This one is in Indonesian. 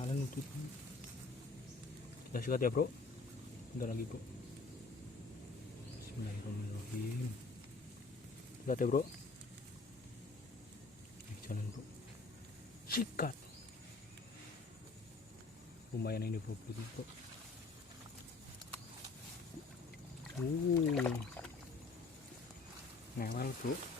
bakalan untuk kita sikat ya bro. Bentar lagi bro. Bismillahirrahmanirrahim. Sikat ya bro. Jalan bro. Sikat. Lumayan ini bro. Newal bro.